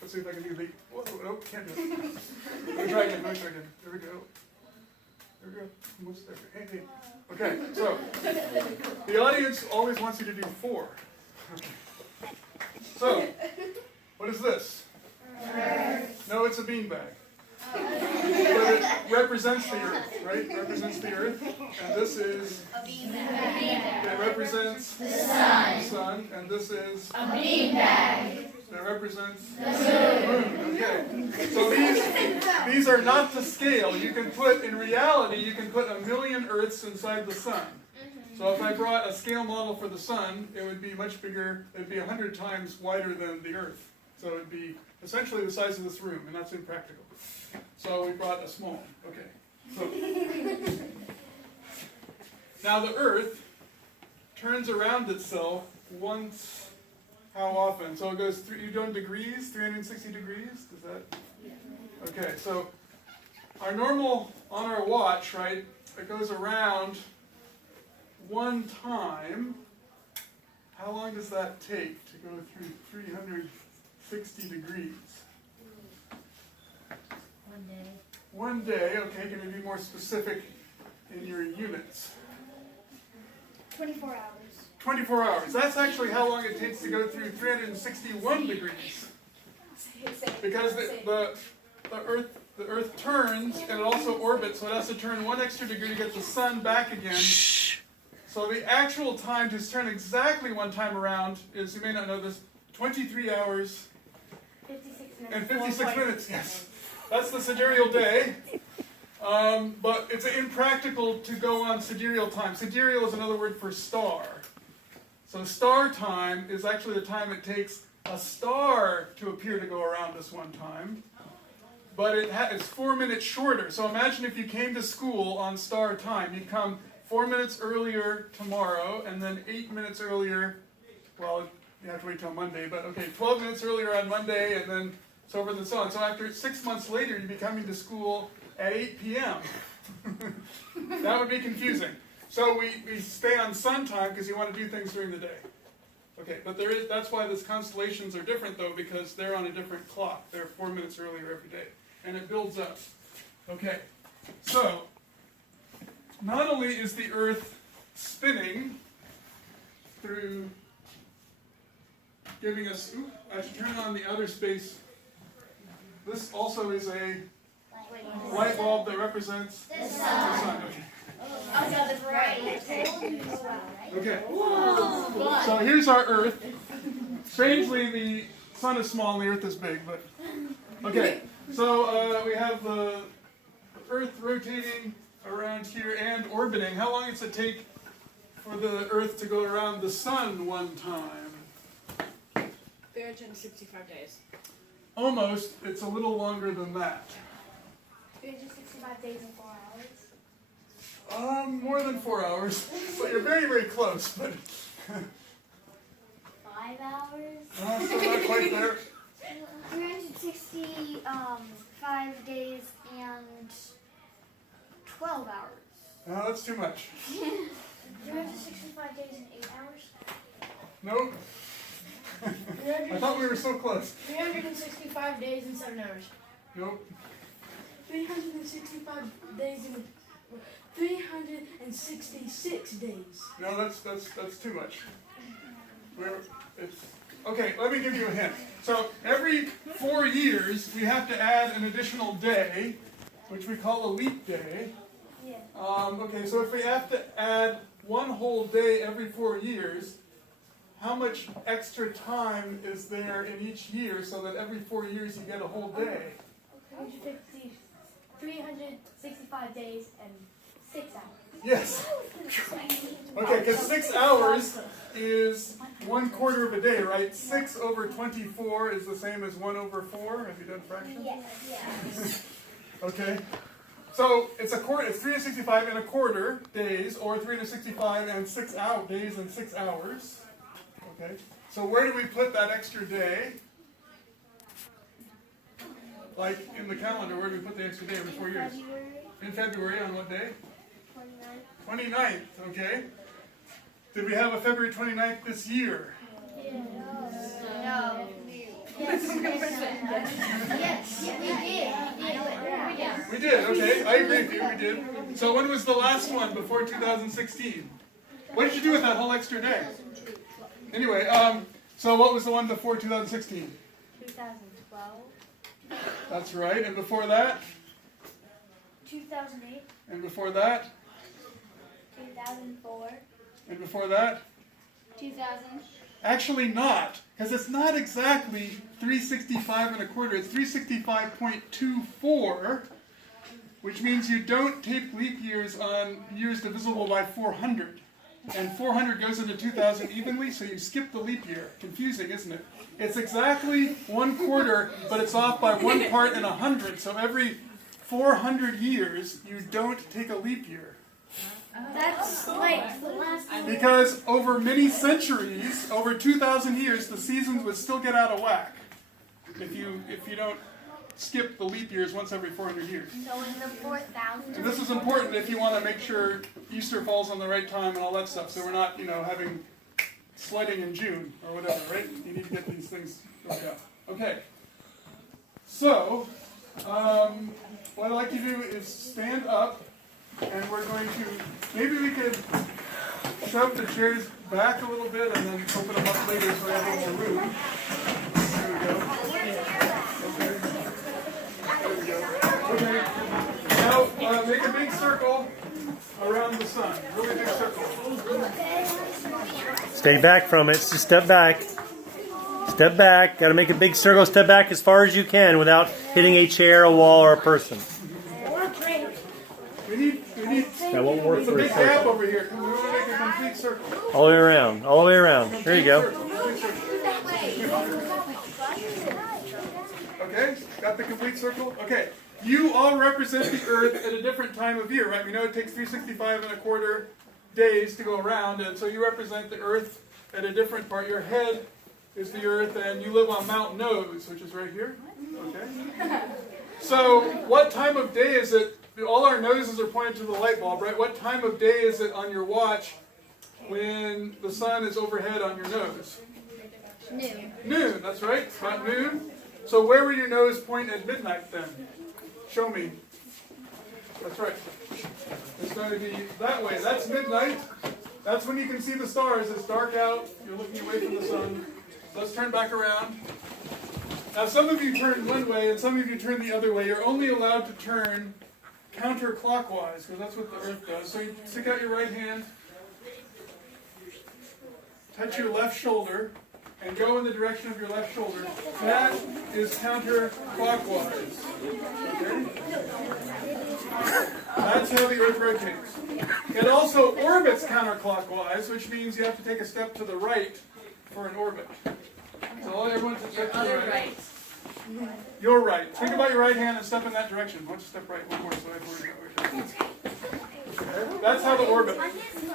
Let's see if I can do the, whoa, nope, can't do it. Let me try again, There we go. There we go. Almost there. Hey. Okay, so, the audience always wants you to do 4. Okay. So, what is this? Earth. No, it's a beanbag. But it represents the earth, right? It represents the earth. And this is A beanbag. That represents The sun. the sun. And this is A beanbag. that represents The moon. Okay. So these are not to scale. You can put, in reality, you can put 1,000,000 Earths inside the sun. So if I brought a scale model for the sun, it would be much bigger. It would be 100 times wider than the Earth. So it would be essentially the size of this room, and that's impractical. So we brought a small one. Okay. So now the Earth turns around itself once. How often? So it goes through. You're doing degrees, 360 degrees. Is that? Okay. So our normal on our watch, right? It goes around one time. How long does that take to go through 360 degrees? 1 day. 1 day, okay, can you be more specific in your units? 24 hours. 24 hours. That's actually how long it takes to go through 361 degrees. Because the Earth turns and it also orbits, so it has to turn 1 extra degree to get the sun back again. So the actual time to turn exactly 1 time around is, you may not know this, 23 hours 56 minutes. and 56 minutes, yes. That's the sidereal day. But it's impractical to go on sidereal time. Sidereal is another word for star. So star time is actually the time it takes a star to appear to go around us 1 time. But it's 4 minutes shorter. So imagine if you came to school on star time. You'd come 4 minutes earlier tomorrow, and then 8 minutes earlier, well, you have to wait till Monday, but okay, 12 minutes earlier on Monday, and then so forth and so on. So after 6 months later, you'd be coming to school at 8 p.m. That would be confusing. So we stay on sun time because you want to do things during the day. Okay, but that's why these constellations are different though, because they're on a different clock. They're 4 minutes earlier every day. And it builds up. Okay, so not only is the Earth spinning through giving us, I should turn on the outer space. This also is a light bulb that represents the sun. Okay. Oh, no, that's right. Okay. So here's our Earth. Strangely, the sun is small and the Earth is big, but okay. So we have the Earth rotating around here and orbiting. How long does it take for the Earth to go around the sun 1 time? 365 days. Almost. It's a little longer than that. 365 days and 4 hours. More than 4 hours. But you're very, very close. But 5 hours. still not quite there. 365 days and 12 hours. No, that's too much. 365 days and 8 hours. Nope. I thought we were so close. 365 days and 7 hours. Nope. 365 days and 366 days. No, that's too much. Okay, let me give you a hint. So every 4 years, we have to add an additional day, which we call a leap day. Yeah. Okay, so if we have to add 1 whole day every 4 years, how much extra time is there in each year so that every 4 years you get a whole day? 365 days and 6 hours. Yes. Okay, because 6 hours is 1/4 of a day, right? 6 over 24 is the same as 1 over 4. Have you done fractions? Yes. Okay. So it's 365 and a quarter days, or 365 and 6 days and 6 hours. Okay. So where do we put that extra day? Like in the calendar, where do we put the extra day every 4 years? In February, on what day? 29th. 29th, okay. Did we have a February 29th this year? No. Yes, we did. We did, okay. I agree with you, we did. So when was the last one before 2016? What did you do with that whole extra day? Anyway, so what was the one before 2016? 2012. That's right. And before that? 2008. And before that? 2004. And before that? 2000. Actually not, because it's not exactly 365 and a quarter. It's 365.24, which means you don't take leap years on years divisible by 400. And 400 goes into 2000 evenly, so you skip the leap year. Confusing, isn't it? It's exactly 1/4, but it's off by 1 part in 100. So every 400 years, you don't take a leap year. That's like the last one. Because over many centuries, over 2,000 years, the seasons would still get out of whack if you don't skip the leap years once every 400 years. So in the 4,000. And this is important if you want to make sure Easter falls on the right time and all that stuff, so we're not, having sledding in June or whatever, right? You need to get these things worked out. Okay. So, what I'd like you to do is stand up, and we're going to, maybe we could shove the chairs back a little bit and then open them up later so we have a little more room. There we go. Okay. There we go. Okay. Now, make a big circle around the sun. Really big circle. Stay back from it. Just step back. Step back. Got to make a big circle. Step back as far as you can without hitting a chair, a wall, or a person. We need That won't work there's a for a big gap circle. over here. We want to make a complete circle. All the way around. All the way around. There you go. Okay, got the complete circle? Okay, you all represent the Earth at a different time of year, right? We know it takes 365 and a quarter days to go around, and so you represent the Earth at a different part. Your head is the Earth, and you live on Mount Nose, which is right here. Okay. So, what time of day is it? All our noses are pointed to the light bulb, right? What time of day is it on your watch when the sun is overhead on your nose? Noon. Noon, that's right. About noon. So where would your nose point at midnight then? Show me. That's right. It's going to be that way. That's midnight. That's when you can see the stars. It's dark out. You're looking away from the sun. Let's turn back around. Now some of you turn one way and some of you turn the other way. You're only allowed to turn counterclockwise because that's what the Earth does. So you stick out your right hand, touch your left shoulder, and go in the direction of your left shoulder. That is counterclockwise. Okay? That's how the Earth rotates. It also orbits counterclockwise, which means you have to take a step to the right for an orbit. So everyone should step to the right. You're right. Think about your right hand and step in that direction. Why don't you step right one more so everyone knows. Okay? That's how the orbit.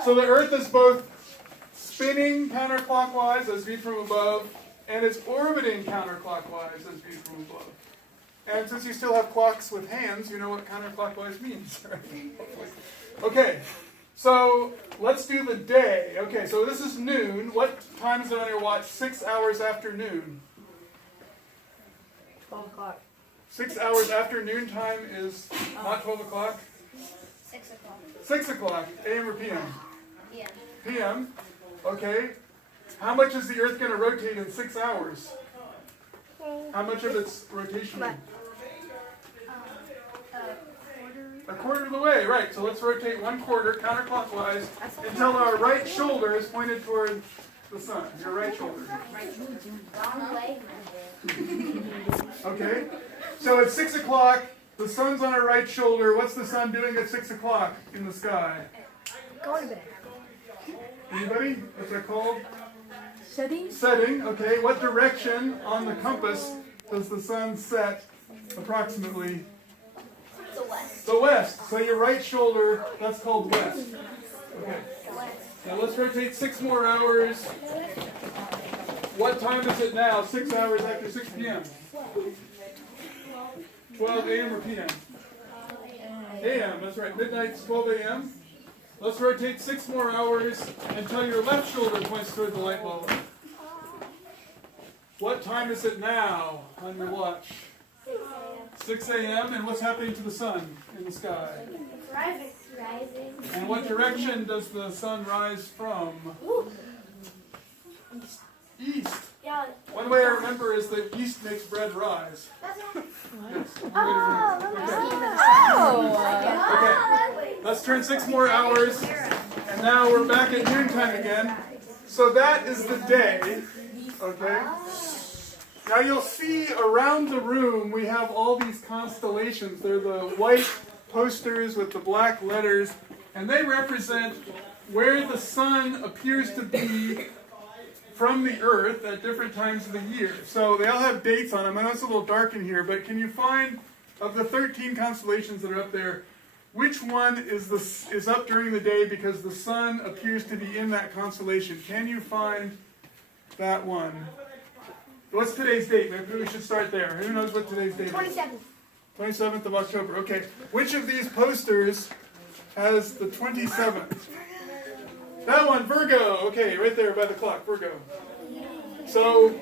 So the Earth is both spinning counterclockwise as viewed from above, and it's orbiting counterclockwise as viewed from above. And since you still have clocks with hands, you know what counterclockwise means, right? Okay, so let's do the day. Okay, so this is noon. What time is it on your watch? 6 hours after noon. 12 o'clock. 6 hours after noon time is not 12 o'clock. 6 o'clock. 6 o'clock, AM or PM? Yeah. PM. Okay. How much is the Earth going to rotate in 6 hours? How much of its rotation? A quarter of the way, right. So let's rotate 1/4 counterclockwise until our right shoulder is pointed toward the sun. Your right shoulder. Wrong way. Okay. So at 6 o'clock, the sun's on our right shoulder. What's the sun doing at 6 o'clock in the sky? Going to bed. Anybody? What's that called? Setting? Setting. Okay. What direction on the compass does the sun set approximately? The west. The west. So your right shoulder, that's called west. Okay. Now let's rotate 6 more hours. What time is it now? 6 hours after 6 p.m. 12 a.m. or p.m.? A.m. That's right. Midnight's 12 a.m. Let's rotate 6 more hours until your left shoulder points toward the light bulb. What time is it now on your watch? 6 a.m. And what's happening to the sun in the sky? Rising. And what direction does the sun rise from? East. Yeah. One way I remember is that east makes bread rise. Yes. Okay, let's turn 6 more hours, and now we're back at noontime again. So that is the day, okay? Now you'll see around the room we have all these constellations. They're the white posters with the black letters, and they represent where the sun appears to be from the earth at different times of the year. So they all have dates on them. I know it's a little dark in here, but can you find, of the 13 constellations that are up there, which one is up during the day because the sun appears to be in that constellation? Can you find that one? What's today's date? Maybe we should start there. Who knows what today's date is? 27th. 27th of October. Okay. Which of these posters has the 27th? That one, Virgo. Okay, right there by the clock, Virgo. So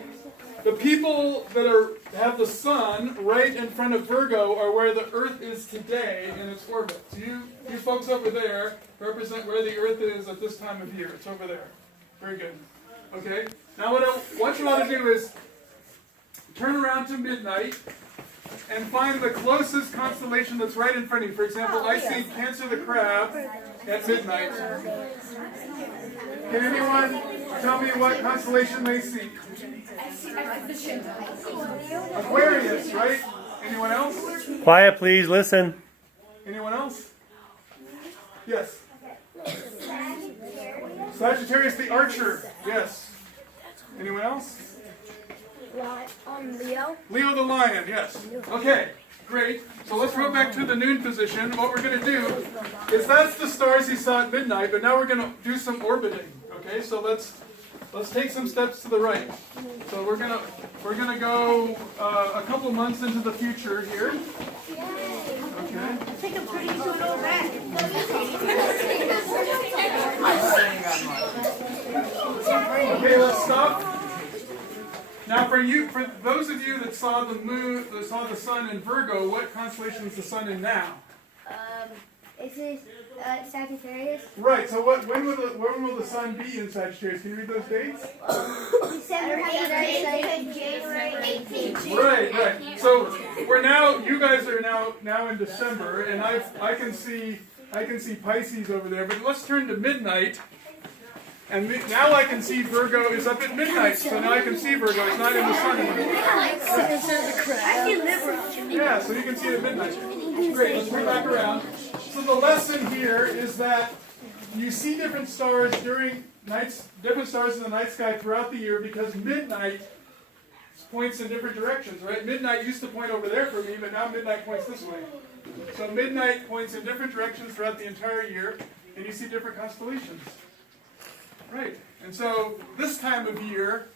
the people that have the sun right in front of Virgo are where the Earth is today in its orbit. So you folks over there represent where the Earth is at this time of year. It's over there. Very good. Okay. Now what you want to do is turn around to midnight and find the closest constellation that's right in front of you. For example, I see Cancer the Crab at midnight. Can anyone tell me what constellation they see? Aquarius, right? Anyone else? Quiet, please. Listen. Anyone else? Yes. Sagittarius the Archer. Yes. Anyone else? Leo. Leo the Lion, yes. Okay, great. So let's go back to the noon position. What we're going to do is that's the stars you saw at midnight, but now we're going to do some orbiting. Okay, so let's take some steps to the right. So we're gonna go a couple months into the future here. Okay. I think I'm pretty soon over that. Okay, let's stop. Now, for those of you that saw the moon, that saw the sun in Virgo, what constellation is the sun in now? This is Sagittarius. Right. So when will the sun be in Sagittarius? Can you read those dates? December 18th, January 18th. Right. So you guys are now in December, and I can see Pisces over there. But let's turn to midnight. And now I can see Virgo is up at midnight, so now I can see Virgo. It's not in the sun anymore. Yeah, so you can see it at midnight. Great, let's turn back around. So the lesson here is that you see different stars in the night sky throughout the year because midnight points in different directions, right? Midnight used to point over there for me, but now midnight points this way. So midnight points in different directions throughout the entire year, and you see different constellations. Right, and so this time of year,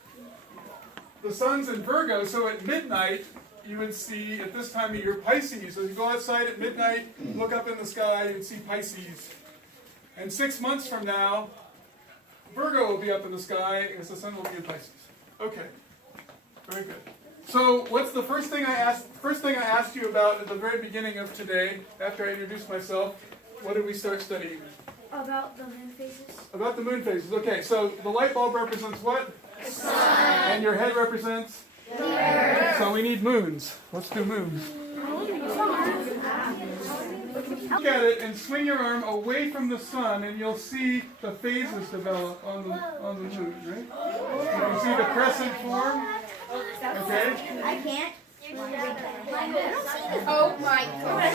the sun's in Virgo, so at midnight, you would see, at this time of year, Pisces. So you go outside at midnight, look up in the sky, you'd see Pisces. And 6 months from now, Virgo will be up in the sky, because the sun will be in Pisces. Okay, very good. So what's the first thing I asked you about at the very beginning of today, after I introduced myself? What did we start studying? About the moon phases. About the moon phases. Okay, so the light bulb represents what? The sun. And your head represents? The earth. So we need moons. Let's do moons. Look at it and swing your arm away from the sun, and you'll see the phases develop on the moon, right? You can see the crescent form. Okay. I can't. Oh my god.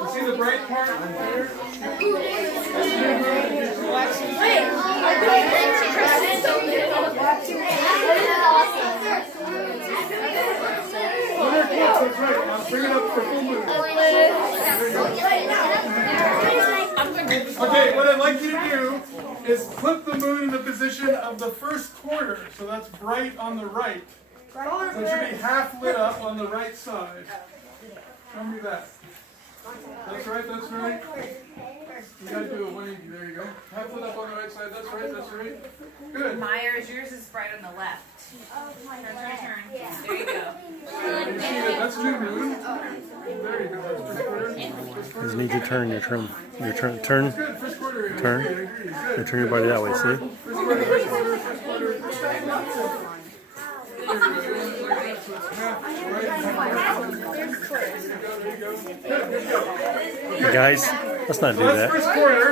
You see the bright part here? Lunar eclipse, that's right. Now bring it up for full moon. Okay, what I'd like you to do is put the moon in the position of the first quarter. So that's bright on the right. So it should be half lit up on the right side. Show me that. That's right, that's right. You gotta do a 180. There you go. Half foot up on the right side. That's right. That's right. Good. Myers, yours is right on the left. Turn. Yeah. There you go. You see that? That's two moon. There you go. That's first quarter. You need to turn your turn. Turn. Good. First quarter. Turn. I agree. Good. You turn your body that way. See? First quarter. First quarter. First quarter. There you go. So it's half right. There you go. Good. Guys, let's not do So that's that. first quarter.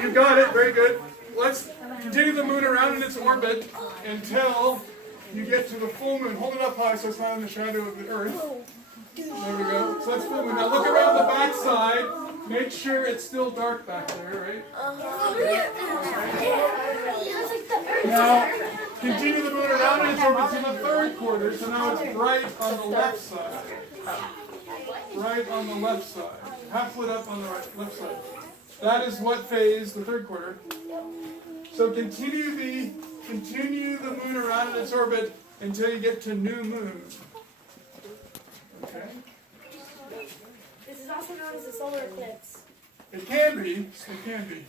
You got it. Very good. Let's continue the moon around in its orbit until you get to the full moon. Hold it up high so it's not in the shadow of the earth. There we go. So that's full moon. Now look around the back side. Make sure it's still dark back there, right? Now, continue the moon around in its orbit to the third quarter. So now it's right on the left side. Right on the left side. Half foot up on the left side. That is what phase? The third quarter. So continue the moon around in its orbit until you get to new moon. Okay? This is also known as a solar eclipse. It can be. It can be.